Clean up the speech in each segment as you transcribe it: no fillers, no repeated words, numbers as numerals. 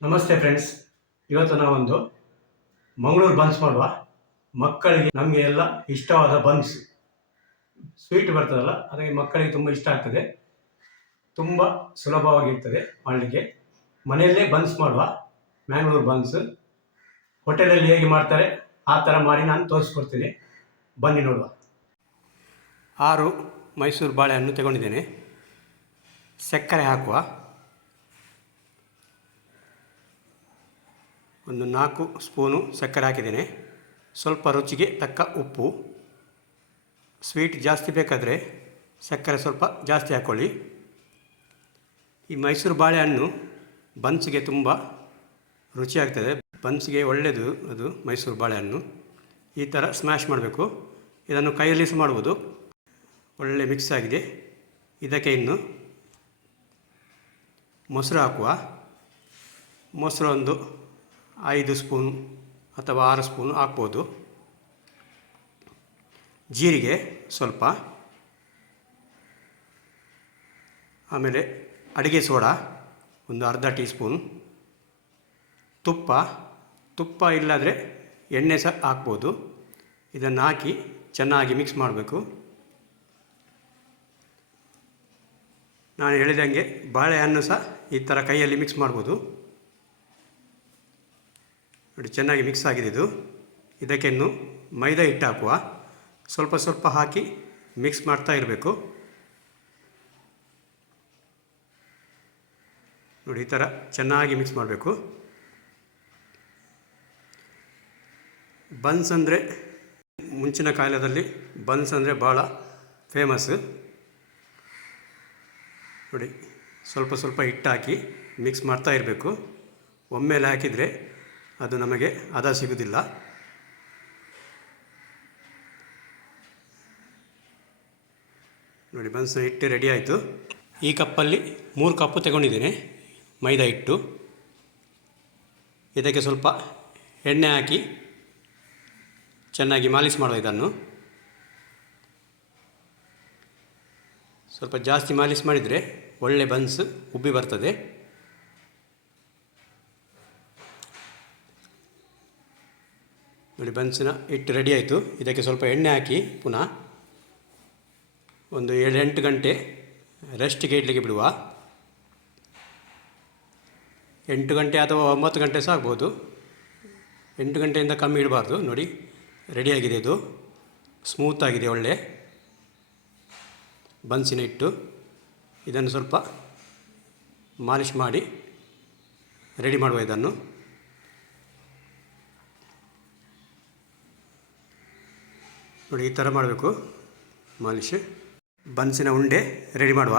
ನಮಸ್ತೆ ಫ್ರೆಂಡ್ಸ್, ಇವತ್ತು ನಾವೊಂದು ಮಂಗಳೂರು ಬನ್ಸ್ ಮಾಡುವ. ಮಕ್ಕಳಿಗೆ ನಮಗೆ ಎಲ್ಲ ಇಷ್ಟವಾದ ಬನ್ಸ್ ಸ್ವೀಟ್ ಬರ್ತದಲ್ಲ, ಅದಕ್ಕೆ ಮಕ್ಕಳಿಗೆ ತುಂಬ ಇಷ್ಟ ಆಗ್ತದೆ. ತುಂಬ ಸುಲಭವಾಗಿರ್ತದೆ ಮಾಡಲಿಕ್ಕೆ. ಮನೆಯಲ್ಲೇ ಬನ್ಸ್ ಮಾಡುವ. ಮ್ಯಾಂಗ್ಳೂರು ಬನ್ಸ್ ಹೋಟೆಲಲ್ಲಿ ಹೇಗೆ ಮಾಡ್ತಾರೆ ಆ ಥರ ಮಾಡಿ ನಾನು ತೋರಿಸ್ಕೊಡ್ತೀನಿ. ಬನ್ನಿ ನೋಡುವ. 6 ಮೈಸೂರು ಬಾಳೆಹಣ್ಣು ತಗೊಂಡಿದ್ದೇನೆ. ಸಕ್ಕರೆ ಹಾಕುವ. ಒಂದು 4 ಸ್ಪೂನು ಸಕ್ಕರೆ ಹಾಕಿದ್ದೇನೆ. ಸ್ವಲ್ಪ ರುಚಿಗೆ ತಕ್ಕ ಉಪ್ಪು. ಸ್ವೀಟ್ ಜಾಸ್ತಿ ಬೇಕಾದರೆ ಸಕ್ಕರೆ ಸ್ವಲ್ಪ ಜಾಸ್ತಿ ಹಾಕ್ಕೊಳ್ಳಿ. ಈ ಮೈಸೂರು ಬಾಳೆಹಣ್ಣು ಬನ್ಸ್ಗೆ ತುಂಬ ರುಚಿಯಾಗ್ತದೆ. ಬನ್ಸ್ಗೆ ಒಳ್ಳೆಯದು ಅದು ಮೈಸೂರು ಬಾಳೆಹಣ್ಣು. ಈ ಥರ ಸ್ಮ್ಯಾಶ್ ಮಾಡಬೇಕು. ಇದನ್ನು ಕೈಯಲ್ಲಿ ಸಹ ಮಾಡ್ಬೋದು. ಒಳ್ಳೆ ಮಿಕ್ಸ್ ಆಗಿದೆ. ಇದಕ್ಕೆ ಇನ್ನು ಮೊಸರು ಹಾಕುವ. ಮೊಸರು ಒಂದು 5 ಸ್ಪೂನ್ ಅಥವಾ 6 ಸ್ಪೂನು ಹಾಕ್ಬೋದು. ಜೀರಿಗೆ ಸ್ವಲ್ಪ, ಆಮೇಲೆ ಅಡುಗೆ ಸೋಡಾ ಒಂದು ಅರ್ಧ ಟೀ ಸ್ಪೂನ್, ತುಪ್ಪ ಇಲ್ಲಾದರೆ ಎಣ್ಣೆ ಸಹ ಹಾಕ್ಬೋದು. ಇದನ್ನು ಹಾಕಿ ಚೆನ್ನಾಗಿ ಮಿಕ್ಸ್ ಮಾಡಬೇಕು. ನಾನು ಹೇಳಿದಂಗೆ ಬಾಳೆಹಣ್ಣು ಸಹ ಈ ಥರ ಕೈಯಲ್ಲಿ ಮಿಕ್ಸ್ ಮಾಡ್ಬೋದು. ನೋಡಿ, ಚೆನ್ನಾಗಿ ಮಿಕ್ಸ್ ಆಗಿದೆ ಇದು. ಇದಕ್ಕೆ ಇನ್ನು ಮೈದಾ ಹಿಟ್ಟು ಹಾಕುವ. ಸ್ವಲ್ಪ ಸ್ವಲ್ಪ ಹಾಕಿ ಮಿಕ್ಸ್ ಮಾಡ್ತಾ ಇರಬೇಕು. ನೋಡಿ, ಈ ಥರ ಚೆನ್ನಾಗಿ ಮಿಕ್ಸ್ ಮಾಡಬೇಕು. ಬನ್ಸ್ ಅಂದರೆ ಮುಂಚಿನ ಕಾಲದಲ್ಲಿ ಬನ್ಸ್ ಅಂದರೆ ಭಾಳ ಫೇಮಸ್. ನೋಡಿ, ಸ್ವಲ್ಪ ಸ್ವಲ್ಪ ಹಿಟ್ಟು ಹಾಕಿ ಮಿಕ್ಸ್ ಮಾಡ್ತಾ ಇರಬೇಕು. ಒಮ್ಮೆಲೆ ಹಾಕಿದರೆ ಅದು ನಮಗೆ ಹದ ಸಿಗೋದಿಲ್ಲ. ನೋಡಿ, ಬನ್ಸ್ನ ಹಿಟ್ಟು ರೆಡಿ ಆಯಿತು. ಈ ಕಪ್ಪಲ್ಲಿ 3 ಕಪ್ಪು ತಗೊಂಡಿದ್ದೇನೆ ಮೈದಾ ಹಿಟ್ಟು. ಇದಕ್ಕೆ ಸ್ವಲ್ಪ ಎಣ್ಣೆ ಹಾಕಿ ಚೆನ್ನಾಗಿ ಮಾಲಿಶ್ ಮಾಡುವ. ಇದನ್ನು ಸ್ವಲ್ಪ ಜಾಸ್ತಿ ಮಾಲಿಶ್ ಮಾಡಿದರೆ ಒಳ್ಳೆ ಬನ್ಸ್ ಉಬ್ಬಿ ಬರ್ತದೆ. ನೋಡಿ, ಬನ್ಸಿನ ಹಿಟ್ಟು ರೆಡಿ ಆಯಿತು. ಇದಕ್ಕೆ ಸ್ವಲ್ಪ ಎಣ್ಣೆ ಹಾಕಿ ಪುನಃ ಒಂದು 7-8 ಗಂಟೆ ರೆಸ್ಟಿಗೆ ಇಡಲಿಕ್ಕೆ ಬಿಡುವ. 8 ಗಂಟೆ ಅಥವಾ 9 ಗಂಟೆ ಸಹ ಆಗ್ಬೋದು. 8 ಗಂಟೆಯಿಂದ ಕಮ್ಮಿ ಇಡಬಾರ್ದು. ನೋಡಿ, ರೆಡಿಯಾಗಿದೆ. ಇದು ಸ್ಮೂತಾಗಿದೆ ಒಳ್ಳೆ ಬನ್ಸಿನ ಹಿಟ್ಟು. ಇದನ್ನು ಸ್ವಲ್ಪ ಮಾಲಿಶ್ ಮಾಡಿ ರೆಡಿ ಮಾಡುವ. ಇದನ್ನು ನೋಡಿ, ಈ ಥರ ಮಾಡಬೇಕು ಮಾಲಿಶ್. ಬನ್ಸಿನ ಉಂಡೆ ರೆಡಿ ಮಾಡುವ.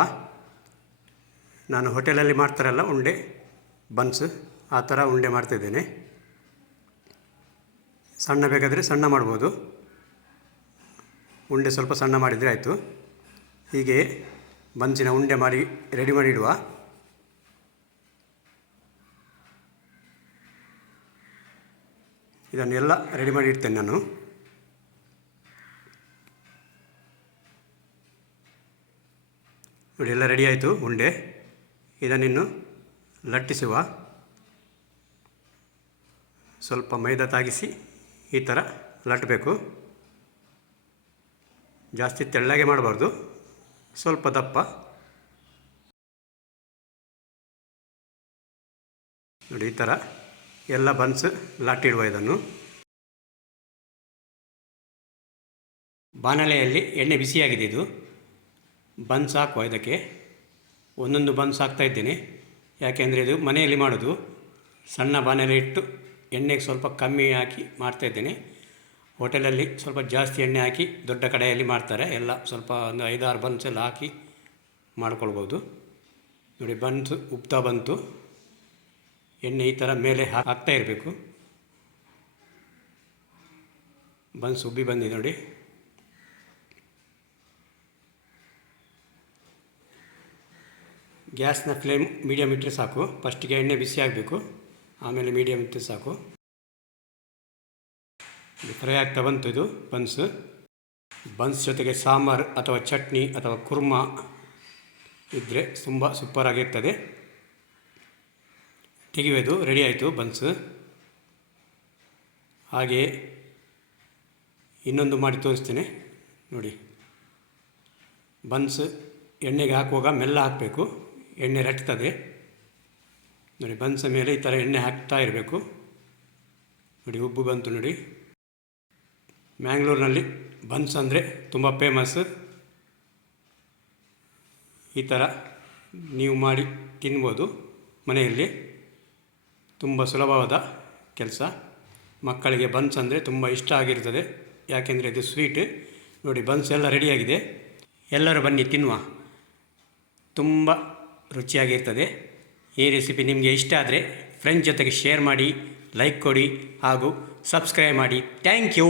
ನಾನು ಹೋಟೆಲಲ್ಲಿ ಮಾಡ್ತಾರಲ್ಲ ಉಂಡೆ ಬನ್ಸ್, ಆ ಥರ ಉಂಡೆ ಮಾಡ್ತಾಯಿದ್ದೇನೆ. ಸಣ್ಣ ಬೇಕಾದರೆ ಸಣ್ಣ ಮಾಡ್ಬೋದು. ಉಂಡೆ ಸ್ವಲ್ಪ ಸಣ್ಣ ಮಾಡಿದರೆ ಆಯಿತು. ಹೀಗೆ ಬನ್ಸಿನ ಉಂಡೆ ಮಾಡಿ ರೆಡಿ ಮಾಡಿ ಇಡುವ. ಇದನ್ನೆಲ್ಲ ರೆಡಿ ಮಾಡಿ ಇಡ್ತೇನೆ ನಾನು. ನೋಡಿ, ಎಲ್ಲ ರೆಡಿ ಆಯಿತು ಉಂಡೆ. ಇದನ್ನಿನ್ನು ಲಟ್ಟಿಸುವ. ಸ್ವಲ್ಪ ಮೈದಾ ತಾಗಿಸಿ ಈ ಥರ ಲಟ್ಟಬೇಕು. ಜಾಸ್ತಿ ತೆಳ್ಳಗೆ ಮಾಡಬಾರ್ದು, ಸ್ವಲ್ಪ ದಪ್ಪ. ನೋಡಿ, ಈ ಥರ ಎಲ್ಲ ಬನ್ಸ್ ಲಟ್ಟಿಡುವ. ಇದನ್ನು ಬಾಣಲೆಯಲ್ಲಿ ಎಣ್ಣೆ ಬಿಸಿಯಾಗಿದೆ. ಇದು ಬನ್ಸ್ ಹಾಕುವ. ಇದಕ್ಕೆ ಒಂದೊಂದು ಬನ್ಸ್ ಹಾಕ್ತಾಯಿದ್ದೇನೆ. ಯಾಕೆಂದರೆ ಇದು ಮನೆಯಲ್ಲಿ ಮಾಡೋದು. ಸಣ್ಣ ಬಾಣಲೆ ಇಟ್ಟು ಎಣ್ಣೆಗೆ ಸ್ವಲ್ಪ ಕಮ್ಮಿ ಹಾಕಿ ಮಾಡ್ತಾಯಿದ್ದೇನೆ. ಹೋಟೆಲಲ್ಲಿ ಸ್ವಲ್ಪ ಜಾಸ್ತಿ ಎಣ್ಣೆ ಹಾಕಿ ದೊಡ್ಡ ಕಡೆಯಲ್ಲಿ ಮಾಡ್ತಾರೆ. ಎಲ್ಲ ಸ್ವಲ್ಪ ಒಂದು 5-6 ಬನ್ಸ್ ಎಲ್ಲ ಹಾಕಿ ಮಾಡ್ಕೊಳ್ಬೋದು. ನೋಡಿ, ಬನ್ಸ್ ಉಬ್ತಾ ಬಂತು. ಎಣ್ಣೆ ಈ ಥರ ಮೇಲೆ ಹಾಕ್ತಾ ಇರಬೇಕು. ಬನ್ಸ್ ಉಬ್ಬಿ ಬಂದಿದೆ ನೋಡಿ. ಗ್ಯಾಸ್ನ ಫ್ಲೇಮ್ ಮೀಡಿಯಮ್ ಇಟ್ಟರೆ ಸಾಕು. ಫಸ್ಟಿಗೆ ಎಣ್ಣೆ ಬಿಸಿ ಆಗಬೇಕು, ಆಮೇಲೆ ಮೀಡಿಯಮ್ ಇಟ್ಟರೆ ಸಾಕು. ಫ್ರೈ ಆಗ್ತಾ ಬಂತು ಇದು ಬನ್ಸ್ ಜೊತೆಗೆ ಸಾಂಬಾರು ಅಥವಾ ಚಟ್ನಿ ಅಥವಾ ಕುರ್ಮಾ ಇದ್ದರೆ ತುಂಬ ಸೂಪರಾಗಿರ್ತದೆ. ತೆಗೆಯೋದು ರೆಡಿ ಆಯಿತು ಬನ್ಸ್. ಹಾಗೆಯೇ ಇನ್ನೊಂದು ಮಾಡಿ ತೋರಿಸ್ತೇನೆ ನೋಡಿ. ಬನ್ಸ್ ಎಣ್ಣೆಗೆ ಹಾಕುವಾಗ ಮೆಲ್ಲ ಹಾಕಬೇಕು, ಎಣ್ಣೆ ರಟ್ತದೆ ನೋಡಿ. ಬನ್ಸ ಮೇಲೆ ಈ ಥರ ಎಣ್ಣೆ ಹಾಕ್ತಾ ಇರಬೇಕು ನೋಡಿ. ಉಬ್ಬು ಬಂತು ನೋಡಿ. ಮ್ಯಾಂಗ್ಳೂರಿನಲ್ಲಿ ಬನ್ಸ್ ಅಂದರೆ ತುಂಬ ಫೇಮಸ್. ಈ ಥರ ನೀವು ಮಾಡಿ ತಿನ್ಬೋದು ಮನೆಯಲ್ಲಿ. ತುಂಬ ಸುಲಭವಾದ ಕೆಲಸ. ಮಕ್ಕಳಿಗೆ ಬನ್ಸ್ ಅಂದರೆ ತುಂಬ ಇಷ್ಟ ಆಗಿರ್ತದೆ, ಯಾಕೆಂದರೆ ಇದು ಸ್ವೀಟ್ ನೋಡಿ. ಬನ್ಸ್ ಎಲ್ಲ ರೆಡಿಯಾಗಿದೆ, ಎಲ್ಲರೂ ಬನ್ನಿ ತಿನ್ನುವ. ತುಂಬ ರುಚಿಯಾಗಿರ್ತದೆ. ಈ ರೆಸಿಪಿ ನಿಮಗೆ ಇಷ್ಟ ಆದರೆ ಫ್ರೆಂಡ್ಸ್ ಜೊತೆಗೆ ಶೇರ್ ಮಾಡಿ, ಲೈಕ್ ಕೊಡಿ ಹಾಗೂ ಸಬ್ಸ್ಕ್ರೈಬ್ ಮಾಡಿ. Thank you.